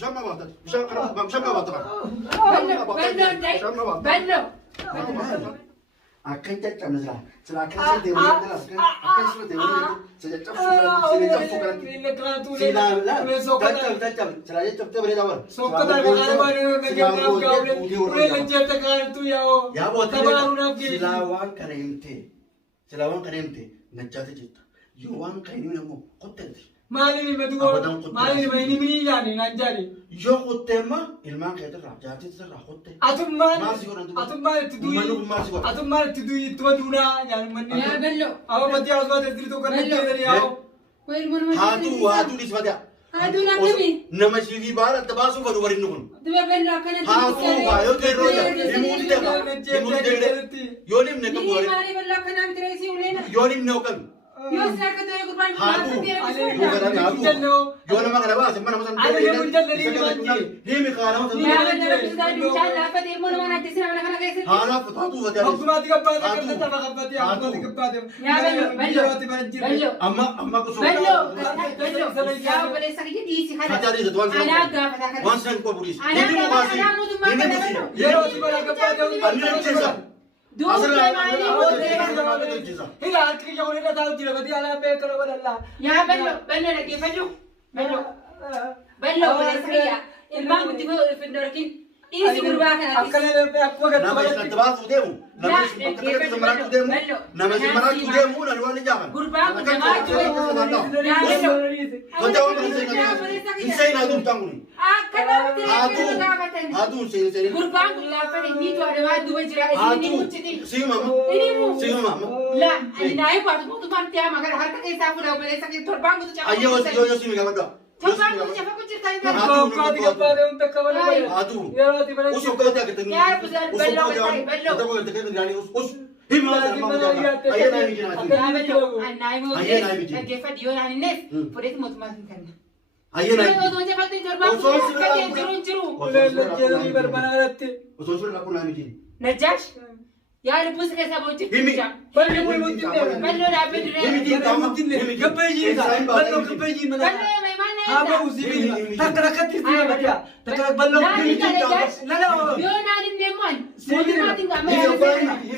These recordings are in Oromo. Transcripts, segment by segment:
bishaan ma baata bishaan kana bishaan ma baata bello akkan caccabna sila akkan sila deewwan akkan sila deewwan sila caccabsu sila caccab sila caccabte bareeda war sokkata gaara baanoo nageenya gaawle ure lejjeta gaartu yaao yaa boota tabarunaaf sila waan qareemte najjaate jetta yoo waan qareemne ammoo qottete maaliin madugo maaliin maini mini yaani nanjani yoo qotteema ilmaan keetirraa jaateetirraa qotte atummaan itti duyi itti maduuna yaani manni yaa bello awa mati aswaat isdirito kan najjeedani yaao koyil mun haatu disfata haatu nakami nama shiifi baara tabaasu fadu barinnu kun duba bello akkana haatu baayoo teerooja limuuti deema yoo limne qabu ni maali bello akkana mitiresi uleena yoo limne okan yoo sirka tooy gurbaan haatu yoo nama kana baase mana masan himi kaanama san yaa bello bisaa bishaan laafate ilmoo nama najjisina mana kana keessatti haalaaf taatu fate Akkuma gabbaate kan tafa gabbaate akkuma gabbaate yaa bello amma kusoo bello yaa obboleessa kiyya dhiisi kana anaa gaafata kana waan san ko buris anaa mootummaa kana bello yeroo itti bara gabbaate duuba maali hila harki jawne na taa'u jira badii ala beekara wadalla yaa bello dhaggeeffadhu bello obboleessa kiyya ilmaan guddifoo findorkin dhiisi gurbaa kanatti akkana leerbee akkuma nama gabbaate itti baasuu deemu nama itti maraachuu deemu nama itti maraachuu deemu nani waan ijaaman gurbaa kun namaa jiru yaa bello Kota waan kana inseen haaduu tanguni akkana miti gaafatan haaduu inseen gurbaan kun laafan inni to'adhaa duuba jira inni muccitii siimama la naayii baatu mootummaan tiyaa magara harka keessaa fuudhaa obboleessa kee torbaan guutuu cafa yoo siimi gamadha torbaan guutuu cafa ku jirtan akkuma gabbaate un takka wala haaduu yeroo itti bara usoo kadhate agartanii yaa busaan bello dhaggeeffadhi yoo naan innes fudhati mootummaa hin kenna. Osoo jafaatee torbaan kun jiru. Lejjeerii barbanaadhaatti. Najjaash yaa lubbuun keessaa boojjii. Balli mui mutti Ballo dhaabbee dirree. gabbeejiin ballo gabbeejiin mana haama usibii takka rakkatti itti badia takka ballo yoo naan inni immoo mootummaatiin qaama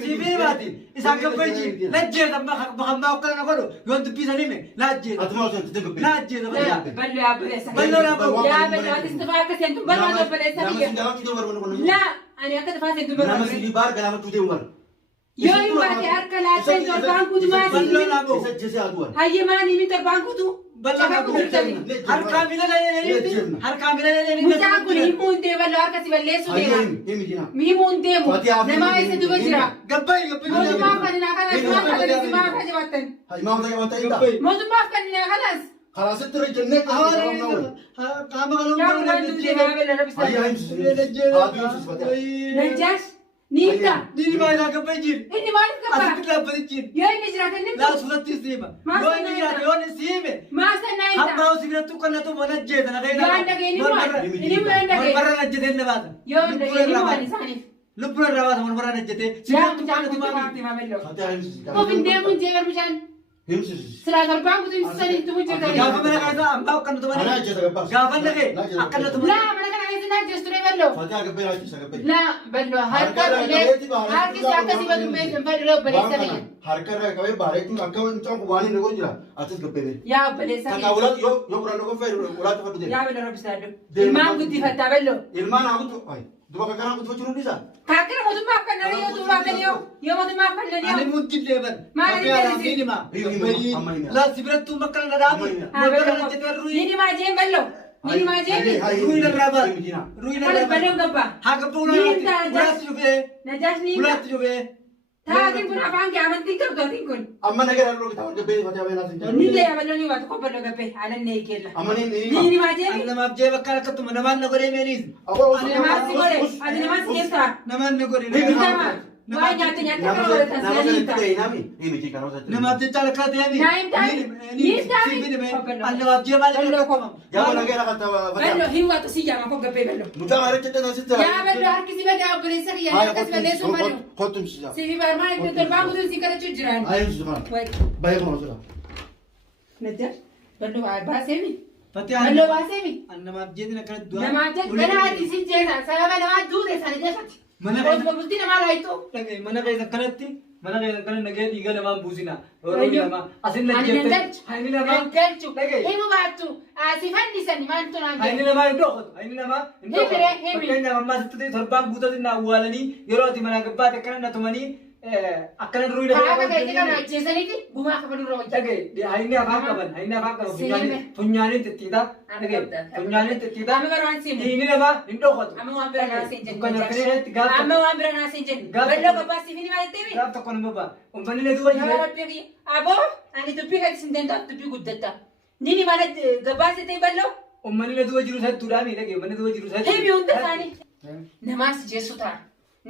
sibii baati isa gabbeejiin lajjeeta bakammaa akkana na godhu yoo dubbisanime lajjeeta lajjeeta badia ballo yaabaleessa ballo yaabaleessa yaabaleessa ati istafaa akka seentu ballo yaabaleessa biyya laa ani akka tafaa seentu ballo yoo hin baate harka laateen torbaan kutumaa hayye maanii mi torbaan kutu harkaa miila mucaan kun himuu hin deemu ballo harka si balleessu deema himuu hin deemu namaa isa duba jira mootummaaf kaninaa kanas maaf kanas maaf ka jabaattan mootummaaf kaninaa kanas Kalaasitti rejjennee qaama yaa waan duudee nama bella rabbisaa Najjaash Nika. Dini mana gabbeejiin. Inni maaliif gabbaa? Asitti dhaabbachiin. Yoo inni jiraatan ni laa suuratti siima. Yoo inni jiraate yoo inni siime. Maasa naa inta. Hamma sibiiratu kan natu mana jeeta na yoo an dhagee ni waan inni waan dhagee. Marra najjetee na baata. Yoo an dhagee ni waan isaaniif. Lubbuu irraa baata marra najjetee. Sibiiratu kan natu maali. Of hin deemuun jeegar bishaan. Silaa torbaan kutu ibsanii tumu jirtanii. Gaafa mana kana ambaa akka natu mana. Gaafa dhagee akka natu mana. Laa mana kana keessa naa jeestu dee ballo. Laa ballo harka illee harki isaa akkasii badumee hin fadhiloo obboleessa kiyya. Harka irraa qabee baareetiin akka wanti waan inni godhu jira achis gabbee. Yaa obboleessa kiyya. Takka walaatu yoo quraana qofa fayyadu walaatu fadhu deema. Yaa ballo rabbisaadhu. Ilmaan guddifattaa ballo. Ilmaan haa guutu duba kanaa guutu jiru dhiisa. Kaakira mootummaaf kan yoo tuubaa kan yoo mootummaaf kan yoo. Ani mutti leeban. Maali deemisi? Laa sibiiratu makka na dhaabu. Makka na jetee ruyi. Nini maa jeen ballo. Nini maa jeen. Ruyi na raaba. Ruyi na Kanas raaba. ballo gabba. Haa gabba ulaatti jubee. Najjaash ni. Ulaatti jubee. Taatiin kun afaan kee amantiin qabdu atiin kun. Amma nagara loo kitaa gabbee fatee abee naasin jira. Ni lee ballo ni waatu koppa loo gabbee anan nee keella. Amma ni Nini maa jeen. Ani namaaf jee bakka akkatuma namaan na godhee meeniis. Ani namaa si godhe. Ani namaa si geessaa. Namaan na godhee. Waa nyaata kan walitti namaaf jecha lakkaa ta'eemi. Namaaf jee maal ballo koma. Yaa nagara kataa Ballo hin waatu si jaama ko gabbee ballo. mucaa maara jettee naasitti. Yaa ballo harki si badaa obboleessa kiyya akkasi balleessuu malu. Kottumsiisa. Sifi barmaan itti torbaan kutuun si kadhachuu jiraan. Ayi musumaa. Baay'ee kuma sura. Najjaash ballo baaseemi. Ballo baasemi. Nama abjeetiin akkana du'a. Nama abjeetiin kana ati si jeesa sababa nama duute sana jeesati. Otuma bultii namaa raayitu. Mana keessa kanatti mana keessa kana nagee dhiiga namaan buusina. Eenyu? Asin na Ani jettee. nangalchu. Hayni namaa. Nangalchu. Dhagaye. Himu baattu. Asi fannisani maaltu naan Hayni jedhe. namaa hin dhookatu. Hayni namaa hin dhookatu. Himire, himi. Fakkeenyaaf ammaa sitti torbaan guutotiin na awwaalanii yeroo ati mana gabbaate akkana na tumanii akkana duruu Kaaba keetti kana ajjeesaniiti gumaa kafalu irra hojjeta. Dhagaye. Hayni afaan qaban. Hayni afaan qaban. Siime. Funyaaniin xixxiidha. Dhagaye. Funyaaniin xixxiidha. Amma garuu an siime. Dhiigni namaa hin dhookatu. Amma waan bira naa siin Dukkan jennu. harkanii gaafa. Amma waan bira naa siin jennu. Gaafa. Ballo gabbaa siifini maalitteemi. Gaaf tokko nama ba'a. Uummanni na du'a Yaa jira. rabbi kiyya. Aboo ani dubbii kan isin danda'u dubbii guddatta. Nini mana gabbaa sittee ballo. Uummanni na du'a jiru sattuudhaan dhagaye. Uummanni du'a jiru sattuudhaan. Himi hunda isaanii. Namaas jeessu ta'a.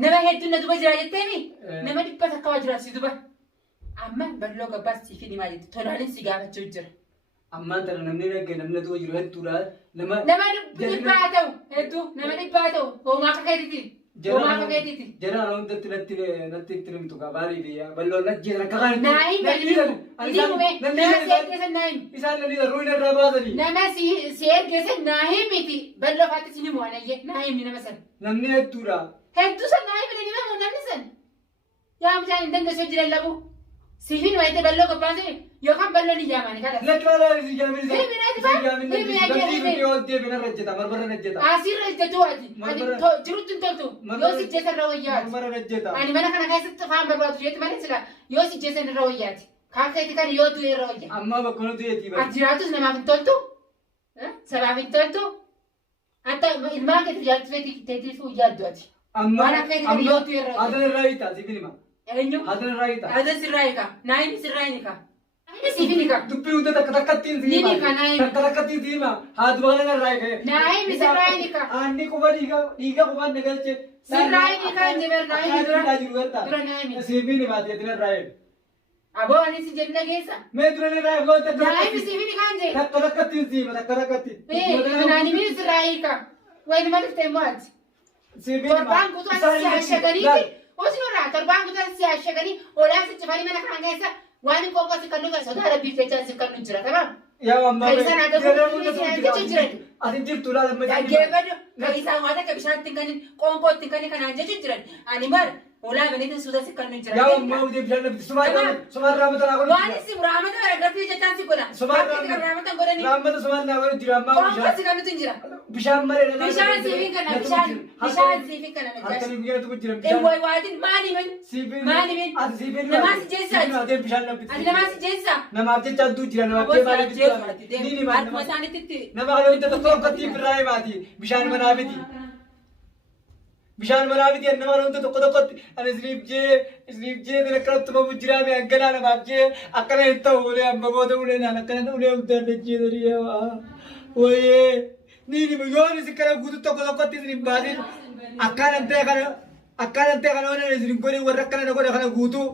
Nama hedduun na duba jira jetteemi. Nama dhibba takka waa jira si duba. Amma balloo gabbaa siifini maal jette tolaaleen si gaafachuu jira. Ammaan tana namni dhagaye namni na du'a jiru hedduudhaan. Nama dhibbaa ta'u hedduu nama dhibbaa ta'u hoomaa akka keetiiti. Hoomaa akka keetiiti. Jaraan hundatti natti itti himtu gabaarii fi balloon ajjeesan akka kaan. Naayin balliimu. Inni mume nama si ergeessan naayin. Isaan lalii ruina irraa baasanii. Nama si ergeessan naayin miti. Balloo faatti si himu anayye naayin ni nama sana. Namni hedduudha. Hedduu san naayin bile ni mamu namni san. Yaa mucaan hin dandeessoo jiran labu. Siifin waayitee balloo gabbaasee yookaan balloo ni jaamani kadhata. Lakkaala si jaamin isa. Himi reeti baa. Himi ajjeesee. Bakki yoo deebiin irra hojjeta marmara irra hojjeta. Asirra hojjetu waati. Jirutti hin toltu. Yoo si jeessa irra wayyaati. Marmara irra hojjeta. Ani mana kana keessatti faan barbaadu jeetti malee sila yoo si jeessa irra wayyaati. Kaakkeetti kan yoo du'e irra wayyaa. Amma bakka nuti yeetii bara. Ati jiraatus namaaf hin toltu. Sabaaf hin toltu. Hatta ilmaan keetti jaallattu teetiif yaaddu ati. Amma Waan akka inni yoo du'e irra wayyaa. adana irraa hiita siifin hima. Eenyu? Adana irraa hiita. Ada sirraa hiika. Naayin sirraa hin hiika. Naayin siifin hiika. Dubbii hunda takka takkattiin si hima. Nini ka naayimi. Takka takkattiin si hima. Haatu waan irraa hiika. Naayin sirraa hin hiika. Aanni quba dhiiga qubaan nagalche. Sirraa hin hiika hin jibar naayin dura. jiru garta. Dura naayimi. Siifin hima teetiin irraa hiika. Aboo ani si jenna geessa. Mee dura irraa hiika goota. Naayin siifin hiika hin jee. Takka takkattiin si hima takka takkattiin. Naanimi sirraa hiika. Wayni maaliif ta'e mo'aati? Siifin hima. Torbaan guutuu asi si ashaganii. Osinurraa torbaan guutuu asi si ashaganii olaa si cufanii mana kana keessa waan hin qoqqoosi kan nuti sodaa rabbii fechaa si kan nu jira tamaa. Yaa amma Kan isaan haa ta'u jiran. Ati jirtu laala amma Dhaggeeffadhu kan isaan waan akka bishaan ittiin kanin qoonqoo ittiin kanin kanaan jechuun jiran. Ani maal olaa baniitiin suuta si kan nu jira. yaa amma uti bishaan nabti sumaan raamata naa godhu. Waan isin raamata baragraafii jechaan si godha. Sumaan raamata godhanii. raamata sumaan naa godhu jira amma Qoonqoo si kan nuti jira. bishaan malee na Bishaan siifin kana bishaan siifin kana na harkanii guyyaa tuqu jira Eewway waatiin maali min? siifin Maali min? ati siifin Namaa si jeessaati. ati bishaan nabti Ati namaa si jeessaa? namaaf jecha aduu jira namaaf Gosa maaliif jeessaati ni deemu. ni Harkuma isaaniitti nama kana hunda tokko tokkotti birraa himaati bishaan manaa miti bishaan manaa miti nama kana hunda tokko tokkotti ani isniif jee kan akkanatti mamu jiraame akkanaa namaaf jee akkana hin ta'u ulee amma booda ulee naan akkana ulee hundaan dachee tarii wayee ni yoon isin kana guutu tokko tokkotti isin hin baasin akkaanan ta'e kana waan isin hin godhin warra akkana na godha kana guutuu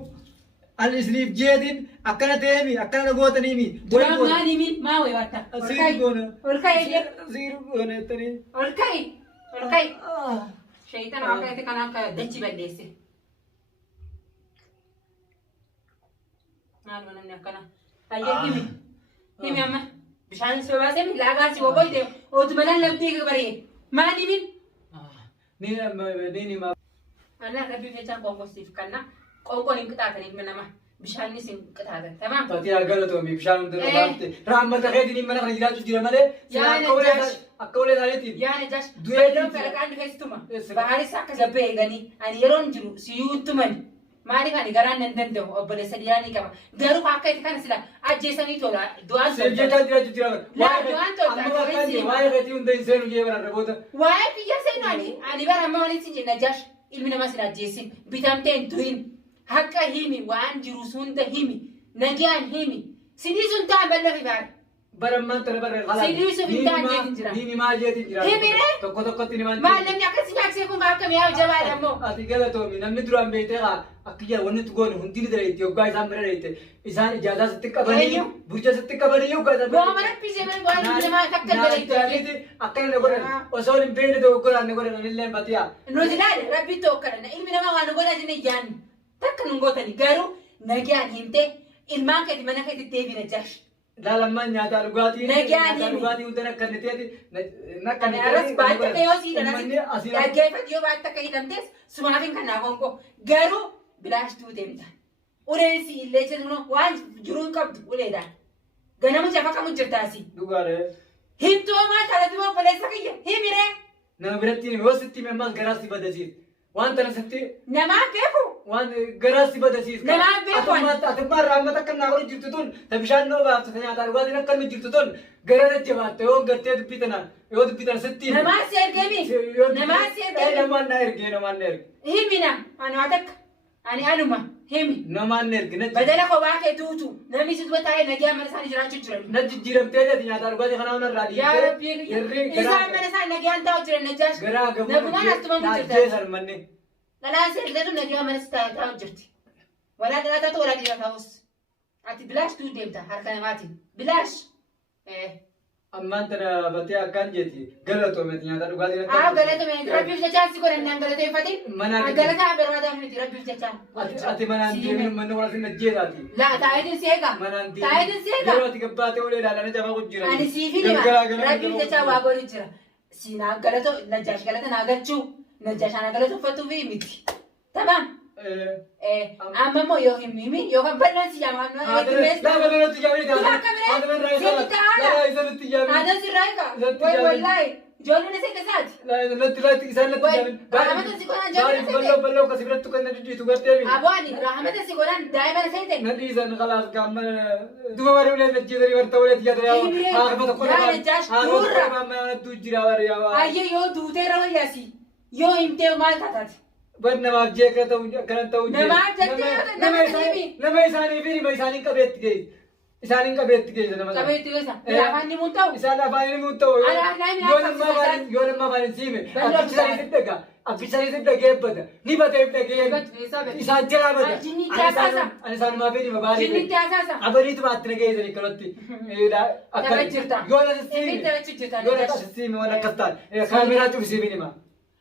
ani isiniif jeetiin akkana ta'eemi akkana na gootaniimi. Duraan maali min? Maa wayii waatta? Siiri goona. Ol ka'ee jee. Siiri goona jettanii. Ol ka'e. Ol ka'e. Shayitana akka itti kana akka dachi balleesse. Maaluma namni akkana. Ayyee himi. Himi amma. Bishaan si baasee mi laagaa si boboite ootuma lallabdee baree. Maali min? Ni ma. Ana rabbii fechaan qoonqosiif kanna. Qoonqoon hin qixaataniif nama. Bishaanis hin qixaatan. Tamaa. Tati agalatoomii bishaan hunda dhabaafte. Raammata keetiin mana kana jiraachuu jira malee. Akka ulee isaaniitiin. Yaa Najaash. Beelloon kalaqaan dhufeessituma. Bahaanis akka gabbee eeganii. Ani yeroon jiru siyyuu tumani. Maaliif ani garaan nan danda'u obboleessa dhiiraa ni qaba. Garuu akka itti kana sila ajjeesanii tola. Du'aan tola. Seejjetaan jiraachuu jira bara. Du'aan tola. Amma bakka waa'ee keetii hunda hin seenu jee bara raboota. Waa'ee biyya seenu ani bara amma waliin sin jenna Najaash. Ilmi namaa sin ajjeesin. Bitamtee hin tuhin. Haqqa himi waan jiru hunda himi. Nagaan himi. Sinii sun ta'an bal'oo fi baara. Barammaan tana bara halaa. Sinii sun hin ta'an jeetiin jira. Ni maa jeetiin jira. Himire. Tokko tokkotti ni maan. Maal namni akkasii nyaaksee kun akka mi'aawu jabaadha ammoo. Ati galatoomi namni duraan beektee akka jira wanni itti goone hundi ni daleetti yoggaa isaan bira daleette isaan ijaasaa sitti qabanii burja sitti qabanii yoggaa isaan bira. Gooma rabbii jeeman waan namaa takka daleetti. Akkana na godhan osoo hin beekne dogogoraan na godhan anillee batiyaa. Nuti laale rabbii tokkodha ilmi namaa waan godhaa jennee yaanni takka nun gootani garuu nagaan himte ilmaan keeti mana keetitti deebiin Najaash. لا لما نياتا رغاتي نجاني رغاتي ودنا كنتيتي نكني أرس بعد كيوسي دنا كيف ديو بعد كيدمتس سمعين كنا كونكو غارو بلاش تو دمتا وليسي اللي جنو وان جرون كبد وليدا غنا مجفا كم جرتاسي دوغاره هيمتو ما تلاتو بلسكيه هيميره نبرتي وستي مما غراسي بدجيت وان تنستي نما كيفو وان غراسي بدجيت نما بيكو أتمنى رحمتك كنا جرتون تبشان نو باب تنياتا رغاتي نكن جرتون غرانة جبات يو غرتي دبيتنا يو دبيتنا ستي نما سير جيمي نما سير جيمي نما نيرجي نما نيرجي هيمينا أنا عدك أنا أنوما هيمي نما نيرجي بدل أخوك توتو نمي سدوة تاي نجيا من سان جرا تجرا نجي جيرم تيجا تنياتا رغاتي خنا ونرادي يا ربي إذا من سان نجيا أنت أجرا نجاش غرا غمو نبغى نستمع نجي مجرد سرمني لا سير ده نجيا من ستا تاجرتي ولا ده تورا دي فاوس أنت بلاش تو ديمتا هركنا ماتي بلاش إيه أما ترى بتيا كان جتي غلطوا من تنياتا رغاتي غلطوا من ربي فجأة سيكون إن غلطوا يفتي غلطة برواده من ربي فجأة أتي منانتي من ولا نجي ذاتي لا تايدن سيجا منانتي تايدن سيجا غلطي كباتي ولا لا أنا جابا كجرا أنا سيفي لما ربي فجأة واقول جرا سينا غلطوا نجاش غلطة ناقتشو نجاش أنا غلطوا فتو في ميتي تمام أما مو يوهم ميمي يوهم بلنسي يا مان لا بلنا تجامي هذا من رئيس لا إذا تجامي هذا سرايكا والله جولو نسي كسات لا لا تيسان لا تجامي رحمة سيكون جولو نسي بلو كسبرت تكون نجدي تقولتي أبواني رحمة سيكون دائما سيدك نتيجة خلاص كم دو مرة ولا نجدي ذري ورتولي تجدي يا هذا بتقول لا نجاش دورا ما تجرا وريا أيه يو دوتة رو ياسي يو إمتى ما كتات برنا ما بجيك كرنتا وجه نما إساني فيني ما إساني كبيت جيد إساني كبيت جيد نما كبيت جيد لا فاني مونتاو إساني فاني مونتاو يوم ما فاني سيمة أبي ساري سيبدا جيب بده نبته يبدا جيب إسان جلا بده أنا إسان ما فيني ما باري أبري تو بات نجي إذا كلتي يولا سيمة ولا كستان كاميرا تو سيمة ما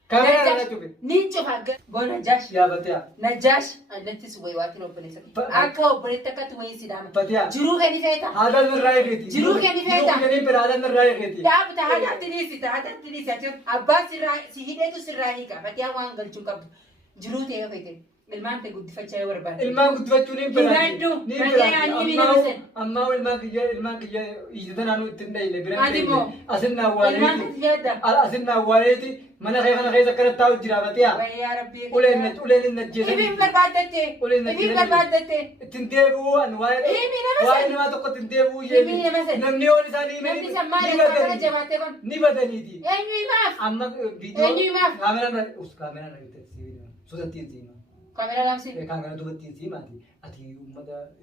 كاميرا لا تبي نينجو حاجة بقول نجاش يا بتيا نجاش أنت تسوي واتي نوبلي سك أكا وبريت تكا توي سيدام بتيا جرو كني فيتا هذا من رأي غيتي جرو كني فيتا كني برادة من رأي غيتي يا بتا هذا تنيسي هذا تنيسي أشوف أباس سراي سيهيدة تو سراي كا بتيا وان قلتشو كاب جرو تيجا فيتا المام تقول فتشة وربا المام قد فتوني برادة أما المام كي يجدنا نو تنداي لبرام أديمو أسنى المام كتيادا أسنى والدي mana kaya zakar tahu jirabat ya ya rabbi ulen najis ibi barbadate tindebu anwar ibi namase wa ma to tindebu ye ibi namase namni oli sani me namni samari zakar jamate kon ni badani di enyu maaf amma video kamera na us kamera na ite si so dati zima kamera lamsi kamera do dati zima di ati ummada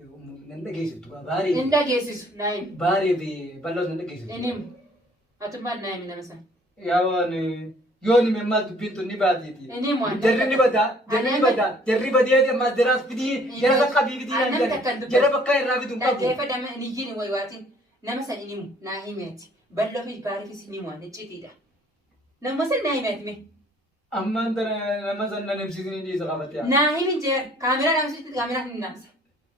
nanda geesu to bari nanda geesu naim bari bi ballo nanda geesu enim atumma naim namasa yawani يوني من مال تبيتو نبادي دي جرّي بدأ ما دراس بدي جرّا سقى بدي جرّا بقى يرافي دم كابو ده فدا ما نيجي نويواتين نمسا نيمو ناهيمات بلو في بارك في سنيمو نجتي ده نمسا ناهيمات مي أما أنت نمسا نمسيزني دي سقافتيا ناهيم جر كاميرا نمسي كاميرا نمسا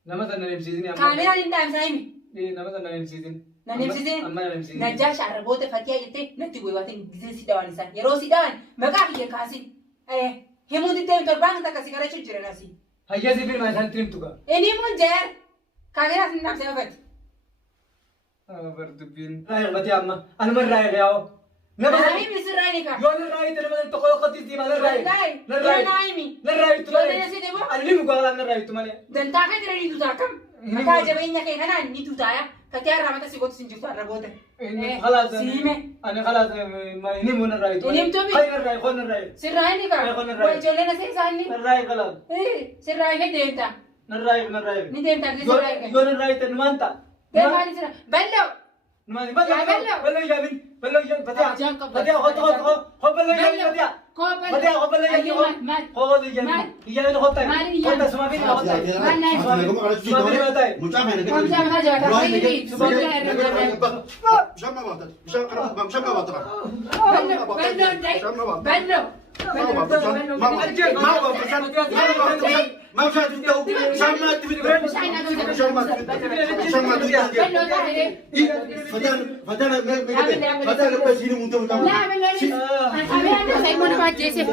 نمسا نمسيزني كاميرا نمسا هيمي إيه نمسا نمسيزني نمسيزني نجاش عربوت فتيا يتي نتي ويواتين جزء سيدوان إنسان يرو سيدوان مقابل يكاسي همون دي تيم تربان تكاسي كارا شجرة ناسي هيا زبير ما يسان تريم توكا إني مون جر كاميرا نمسا وفت بردبين رايق بتي أما أنا من رايق ياو نايمي بيصير رايقة يوم الرايق ترى مثلا تقول قطي دي ما الرايق نايمي الرايق يوم نسي دبو أنا ليه مقول أنا الرايق تمانية دنتاك ترى نيتو تاكم مكان جبينك هنا نيتو تايا كتير رامتا سيقول سنجوت عربوت خلاص سيمة أنا خلاص ما ينام من الرايق ينام تومي خير الرايق خون الرايق سر رايق وجولنا سيساني الرايق خلاص سر رايق ديمتا الرايق نديمتا كيس رايق يون الرايق تنمانتا ديماني سر بلو نماني بلو يا بنت بلو يا بديا خد بلو يا بديا بديا خد بلو يا خد يا بنت خد سما بنت خد مبشات بتاعو شمعت بتاعو شمعت فتاة بس هنا منتو لا بالله أنا سايبوني بعد جيسي